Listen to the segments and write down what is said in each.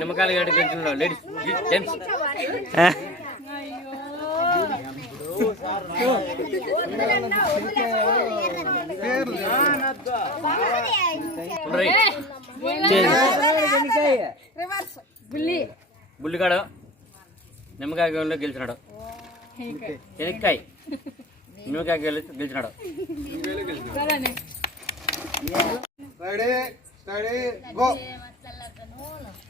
నిమ్మకాయలు గడ్డ ladies gents పేర్లు నిమ్మకాయ గేమ్లో గెలిచినాడు. ఎనిక్కాయ నిమ్మకాయ గెలి గెలిచినాడు. రెడీ? గో.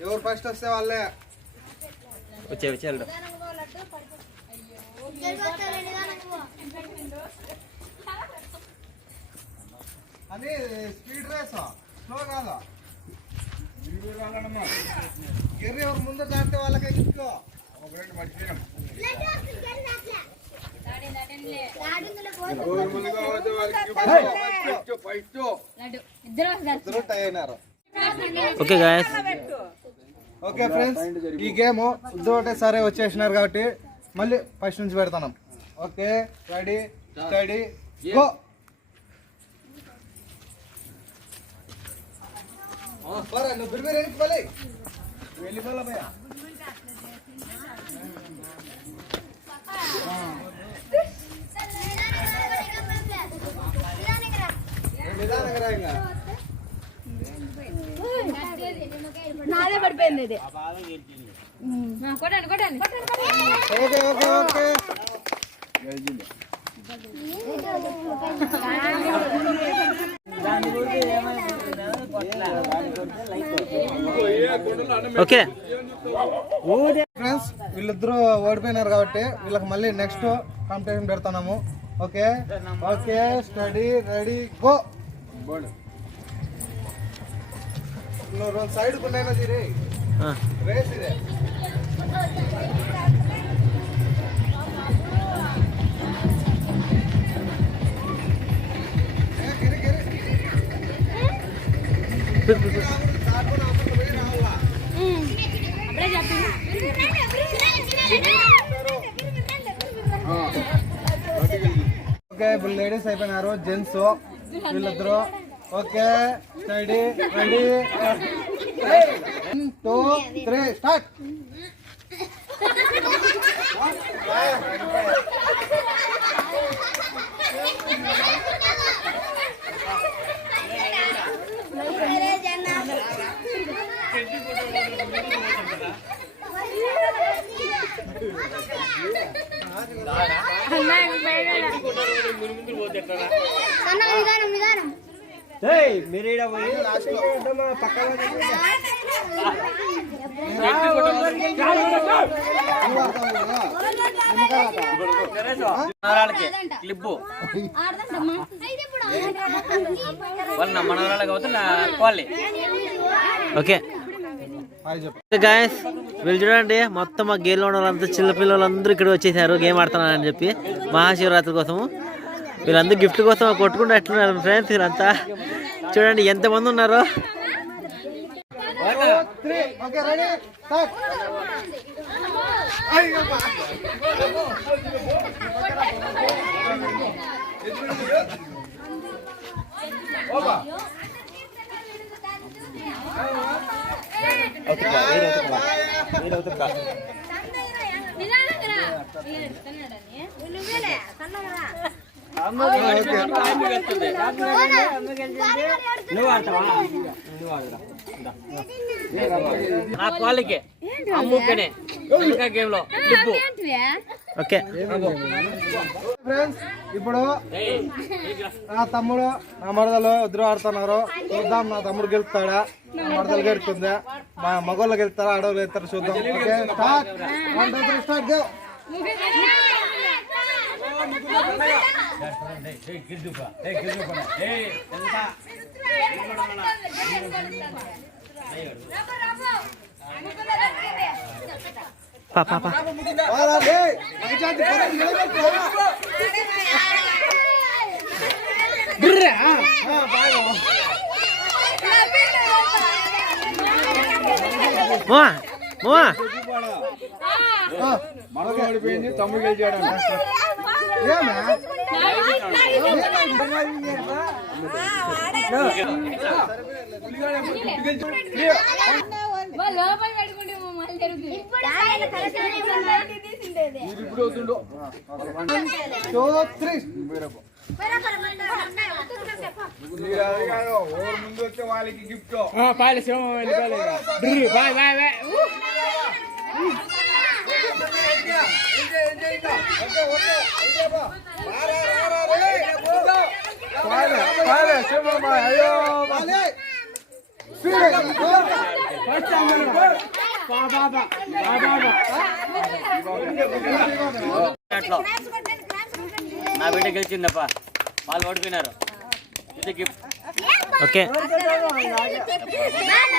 ఎవరు ఫస్ట్ వస్తే వాళ్ళే? వచ్చే వచ్చే వెళ్దాం అది స్పీడ్ రేస్. స్లో కాదా? గిర్రి ఎవరు ముందు దాటితే వాళ్ళకే ముందుగా పోతే ఓకే గాయస్ ఓకే ఫ్రెండ్స్ ఈ గేమ్ ఇద్దరు సరే వచ్చేసినారు కాబట్టి మళ్ళీ ఫస్ట్ నుంచి పెడతాం ఓకే రెడీ స్టడీ గో నువ్వు వెళ్ళిపోలే నాదే పడిపోయింది ఇది. కొట్టండి కొట్టండి. Okay okay okay. Okay. Friends వీళ్ళిద్దరూ ఓడిపోయినారు కాబట్టి వీళ్ళకి మళ్ళీ నెక్స్ట్ కాంపిటీషన్ పెడుతున్నాము. Okay? Okay steady ready go రెండు సైడ్ రేస్ ఇదే. ఓకే ఇప్పుడు లేడీస్ అయిపోయినారు జెంట్స్ వీళ్ళిద్దరు okay steady ready. Two three start. నిదానం నిదానం మనవరాలకి క్లిప్పు వాళ్ళ నా మనవరాలకి అవుతుంది నా ఓకే గాయస్ వీళ్ళు చూడండి మొత్తం మా గేమ్లో ఉన్న వాళ్ళంతా చిన్నపిల్లలందరూ ఇక్కడ వచ్చేసారు గేమ్ ఆడుతున్నారని చెప్పి. మహాశివరాత్రి కోసము. వీళ్ళందరూ గిఫ్ట్ కోసం కొట్టుకుంటే అట్లున్నారు ఫ్రెండ్స్ వీళ్ళంతా. చూడండి ఎంతమంది ఉన్నారో. ఓకే రెడీ స్టార్ట్ నా క్వాలికి అమ్ముకనే ఇంకా గేమ్లో ఓకే. ఫ్రెండ్స్ ఇప్పుడు నా తమ్ముడు నా మరదలు ఇద్దరు ఆడుతున్నారు. చూద్దాం నా తమ్ముడు గెలుస్తాడా నా మరదలు గెలుస్తుందా మా మగవాళ్ళు గెలుస్తారా ఆడవాళ్ళు గెలుతారా చూద్దాం. Okay start. స్టార్ట్ గో పా పా పా. పోరాడే మగజాతి పరం నిలబెట్టు బిర్రే ఆ. ఆ, బాగా మో మో ఆ, ఓకే. తమ్ముడు గెలిచాడు ఏమే లోపల పెట్టుకుంటే మళ్ళీ జరుగుతుంది టూ త్రీ అట్లా నా బిడ్డ గెలిచిందప్ప. వాళ్ళు ఓడిపోయినారు. ఇది గిఫ్ట్ ఓకే